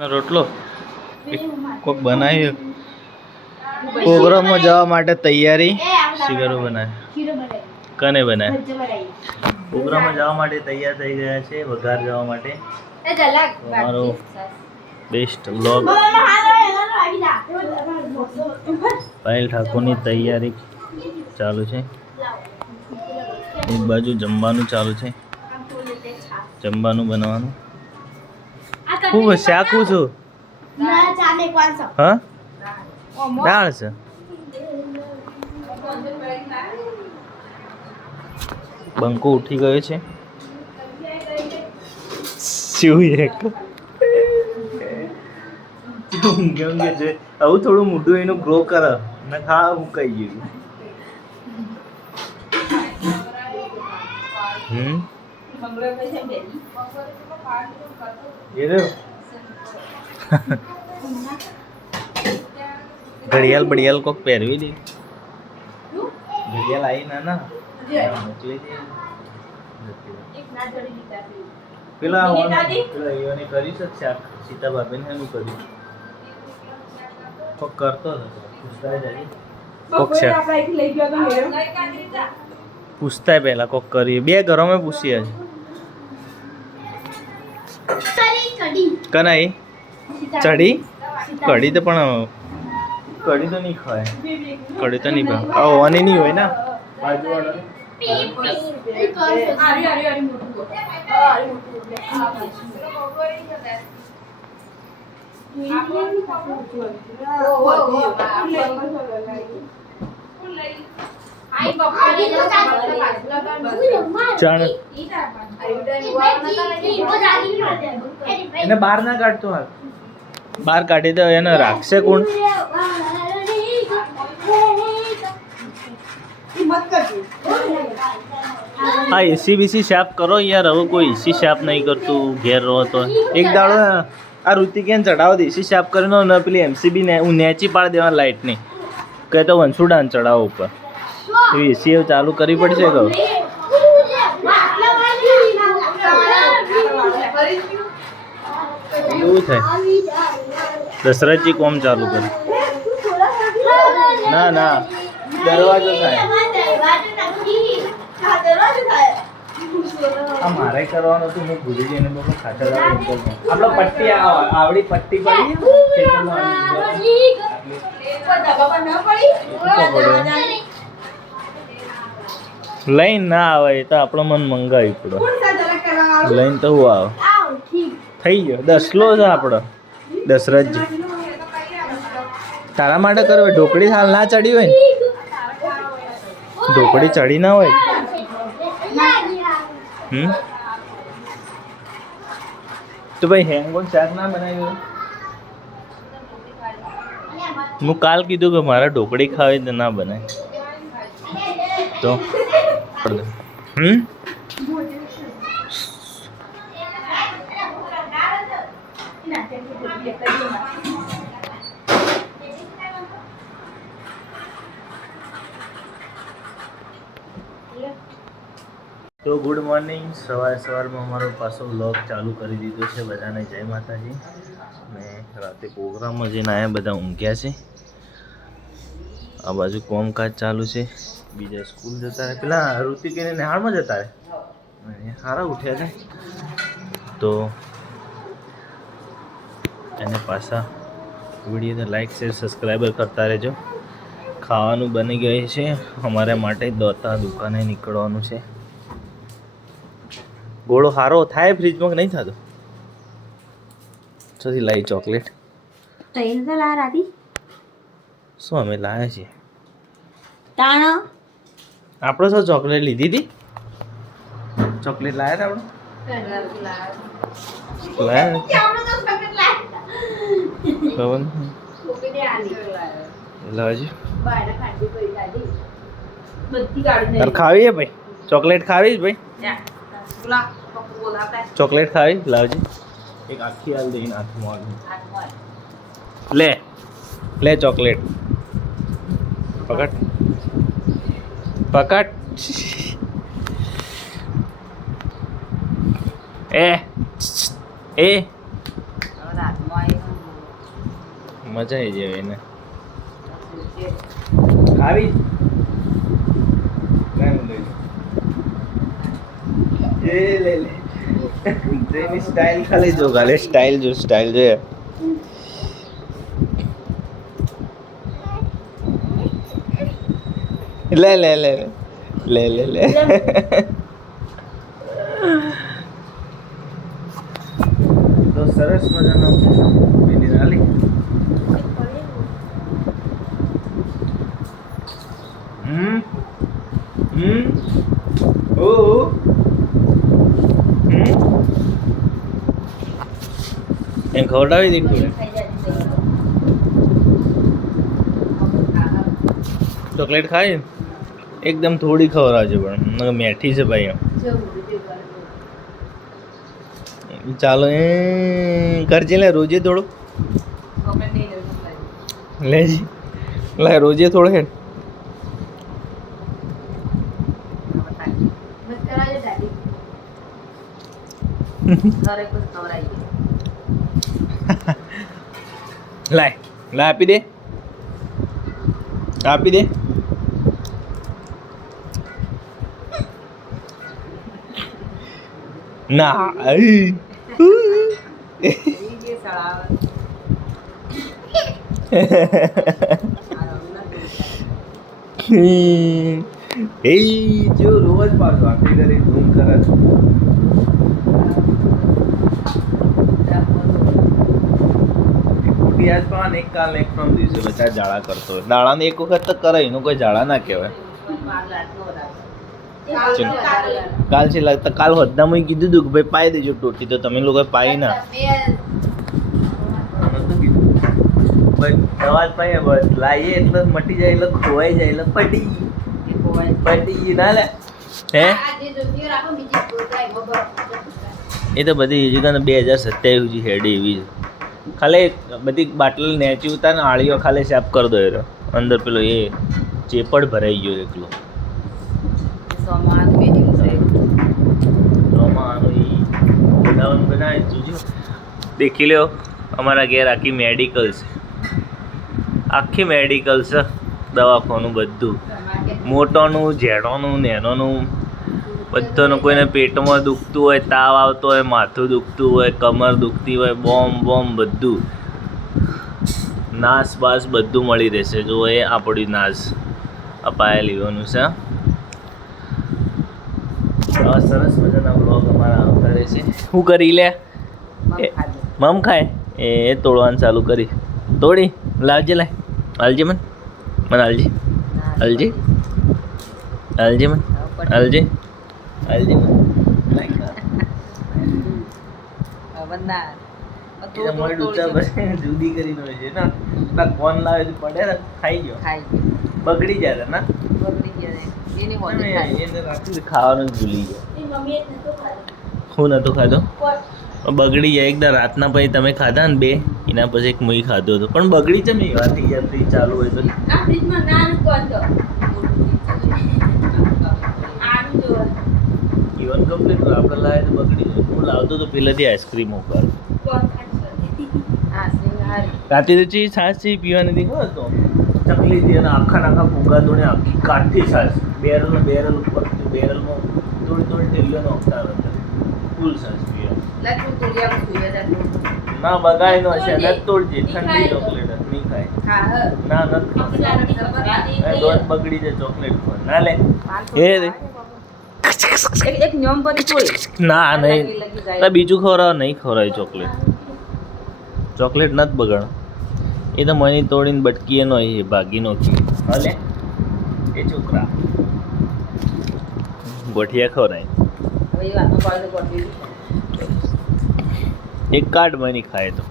રોટલો કોક બનાવ્યો પ્રોગ્રામમાં જવા માટે તૈયારી શીગરો બનાવે કને બનાવે પ્રોગ્રામમાં જવા માટે તૈયાર થઈ ગયા છે વઘાર જવા માટે અમારો બેસ્ટ બ્લોગ પાયલ ઠાકોરની તૈયારી ચાલુ છે એક બાજુ જમવાનું ચાલુ છે જમવાનું બનાવવાનું ખૂબ શાકું છું હા દાળ છે બંકો ઉઠી ગયો છે શું એક આવું થોડું મોઢું એનું ગ્રો કરે ને ખા હું કહી ગયું ઘડિયાળ બડિયાળ કોક પહેરવી દે ઘડિયાળ આવી ના મોકલી દે પેલા એની કરી શકશે સીતા ભાભી ને એનું કર્યું કોક કરતો પૂછતા પહેલા કોક કરીએ બે ઘરોમાં પૂછીએ કનાઈ ચડી કઢી તો પણ કઢી તો નહીં ખાય કઢી તો નહીં ભાવે ઓની નહીં હોય ના એને બહાર ના કાઢતો હાલ બહાર કાઢી દો એને રાખશે કોણ હા એસી બીસી સાફ કરો યાર હવે કોઈ એસી સાફ નહીં કરતું ઘેર રહો તો એક દાડો આ ઋતિકેન ચડાવો દે એસી સાફ કરીને ને પેલી એમસીબી ને હું નેચી પાડી દેવા લાઇટની કહે તો વંશુડાન ચડાવો ઉપર એવી એસી ચાલુ કરવી પડશે કહું એવું થાય દશરથજી કોમ ચાલુ કરે ના ના દરવાજો થાય આ મારે કરવાનું હતું હું ભૂલી જઈને બહુ ખાતર આપણો પટ્ટી આવડી પટ્ટી પડી લઈને ના આવે એ તો આપણો મન મંગાવી પડે લઈને તો હું આવે થઈ ગયો દસલો છે આપણો દશરથજી તારા માટે કરવે ઢોકળી હાલ ના ચડી હોય ને ઢોકળી ચડી ના હોય તો ભાઈ હેંગોન શાક ના બનાવ્યું હું કાલ કીધું કે મારા ઢોકળી ખાવી તો ના બનાય તો તો ગુડ મોર્નિંગ સવારમાં અમારો પાછો વ્લોગ ચાલુ કરી દીધો છે બધાને જય માતાજી ને રાતે પ્રોગ્રામમાં જઈને આવ્યા બધા ઊંઘ્યા છે આ બાજુ કોમકાજ ચાલુ છે બીજા સ્કૂલ જતા રહે પેલા ઋતિકેને નિહાળમાં જતા રહે સારા ઉઠ્યા છે તો એને પાછા વિડીયોને લાઈક શેર સબસ્ક્રાઈબર કરતા રહેજો ખાવાનું બની ગયું છે અમારા માટે દોતા દુકાને નીકળવાનું છે ગોળો સારો થાય ફ્રીજમાં નહીં થતો ચોથી લાવી ચોકલેટ શું અમે લાવ્યા છીએ આપણે શું ચોકલેટ લીધી હતી ચોકલેટ લાવ્યા હતા આપણે ખાવી ભાઈ ચોકલેટ ખાવી જ ભાઈ ચોકલેટ ખાવી લાવજી એક આખી હાલ દઈને હાથમાં લે લે ચોકલેટ પકડ પકડ એ મજા આવી જાય એને આવી લે તેની સ્ટાઇલ ખાલી જો ગાલે સ્ટાઇલ જો લે તો સરસ મજાનો મેની રાલી ઓ એમ ખવડાવી દીધું ચોકલેટ ખાય એકદમ થોડી ખવડાવજો પણ મેઠી છે ભાઈ ચાલો એ કરજે લે રોજે થોડું લેજી લે રોજે થોડું હેડ લાય આપી દે ના એ જો રોજ પાછો આખી કરી ધૂમ કરે છે વ્યાજ પાન એક કાલ એક ફ્રોમ દિવસે બધા જાળા કરતો હોય દાડાને એક વખત તો કરે એનું કોઈ જાળા ના કહેવાય કાલ છે લાગતા કાલ હોદ્દામાં કીધું હતું કે ભાઈ પાઈ દેજો ટોટી તો તમે લોકો પાઈ ના દવા જ પાઈએ બસ લાવીએ એટલે મટી જાય એટલે ખોવાઈ જાય એટલે પટી ના લે હે એ તો બધી હજી 2027 હેડી એવી છે ખાલી બધી બાટલ નેચી ઉતાર ને આળીઓ ખાલી સાફ કરી દો એનો અંદર પેલો એ ચેપડ ભરાઈ ગયો એકલો દેખી લ્યો અમારા ઘેર આખી મેડિકલ છે દવાખાનું બધું મોટોનું ઝેડોનું નેનોનું બધાનું કોઈને પેટમાં દુખતું હોય તાવ આવતો હોય માથું દુખતું હોય કમર દુખતી હોય બોમ બધું નાશ બાસ બધું મળી રહેશે જો એ આપણી નાશ અપાયા લેવાનું છે સરસ મજાના બ્લોગ અમારા આવતા રહેશે શું કરી લે મમ ખાય એ તોડવાનું ચાલુ કરી તોડી લાવજે હાલજે મને હાલજે જુદી કરીને હોય છે ને કોણ લાવે પડે ને ખાઈ ગયો બગડી જાય ને એને રાત્રે ખાવાનું જ ભૂલી જાય હું નતો ખાધો બગડી જાય એકદમ રાતના પછી તમે ખાધા ને બે એના પછી એક મુઈ ખાધો હતો પણ બગડી છે ને એવા થઈ ગયા ફ્રીજ ચાલુ હોય તો ઇવન કમ્પ્લીટ આપણે લાવે તો બગડી જાય હું લાવતો તો પહેલાંથી આઈસ્ક્રીમ ઉપર રાતે તો ચી છાશ છે પીવાની હતી ખબર તો ચકલી હતી અને આખા ફૂગા દોડે આખી કાઠી છાશ બેરલ ઉપર બેરલમાં થોડી ઢીલીઓ નોખતા હતા ફૂલ છાશ પીવા ના બગાડી નો છે નથી તોડજે ઠંડી ચોકલેટ નહીં ખાય ના નથી દોત બગડી જાય ચોકલેટ પર ના લે એ રે એક નિયમ પર ના નહીં બીજું ખવડાવ નહીં ખવડાય ચોકલેટ નથી બગાડ એ તો મની તોડીને બટકી એનો એ ભાગી નોખી હલે એ છોકરા ગોઠિયા ખવડાય એક કાર્ડ મની ખાય તો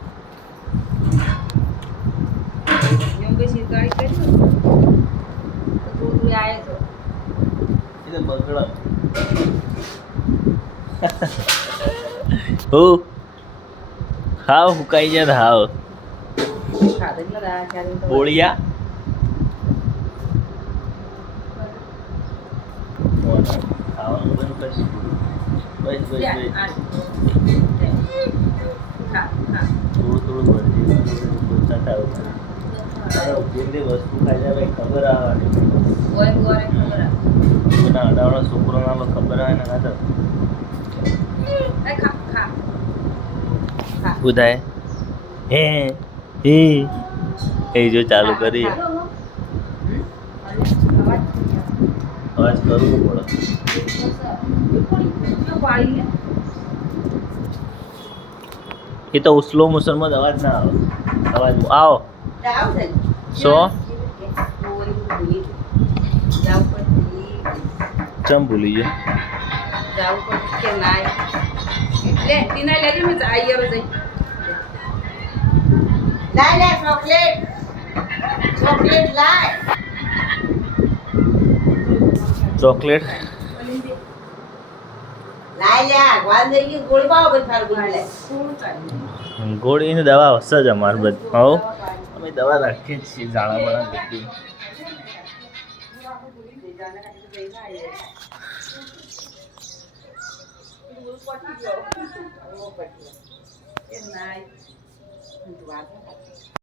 બગડા હાવ હુકાઈ જાય હાવ બોળિયા ખાવાનું બંધ કરશું બસ થોડું ભરજે બોલતા થાવ જેમની વસ્તુ ખાઈ જાય ભાઈ ખબર આવે ઓય ગોરે ખબર આ બધા અડાવડો છોકરો નાનો ખબર આવે ને ખાતર એ ખા ખા ખા બુધાય હે એ જો ચાલુ કરી અવાજ કરવું પડે એ તો સ્લો મોશનમાં જ અવાજ ના આવે અવાજ આવો સો ચમ ભૂલી ગયો ચોકલેટ ગોળીની દવા હશે જ અમારે બધી હો અમે દવા રાખીએ જ છીએ ઝાડા બળા બધી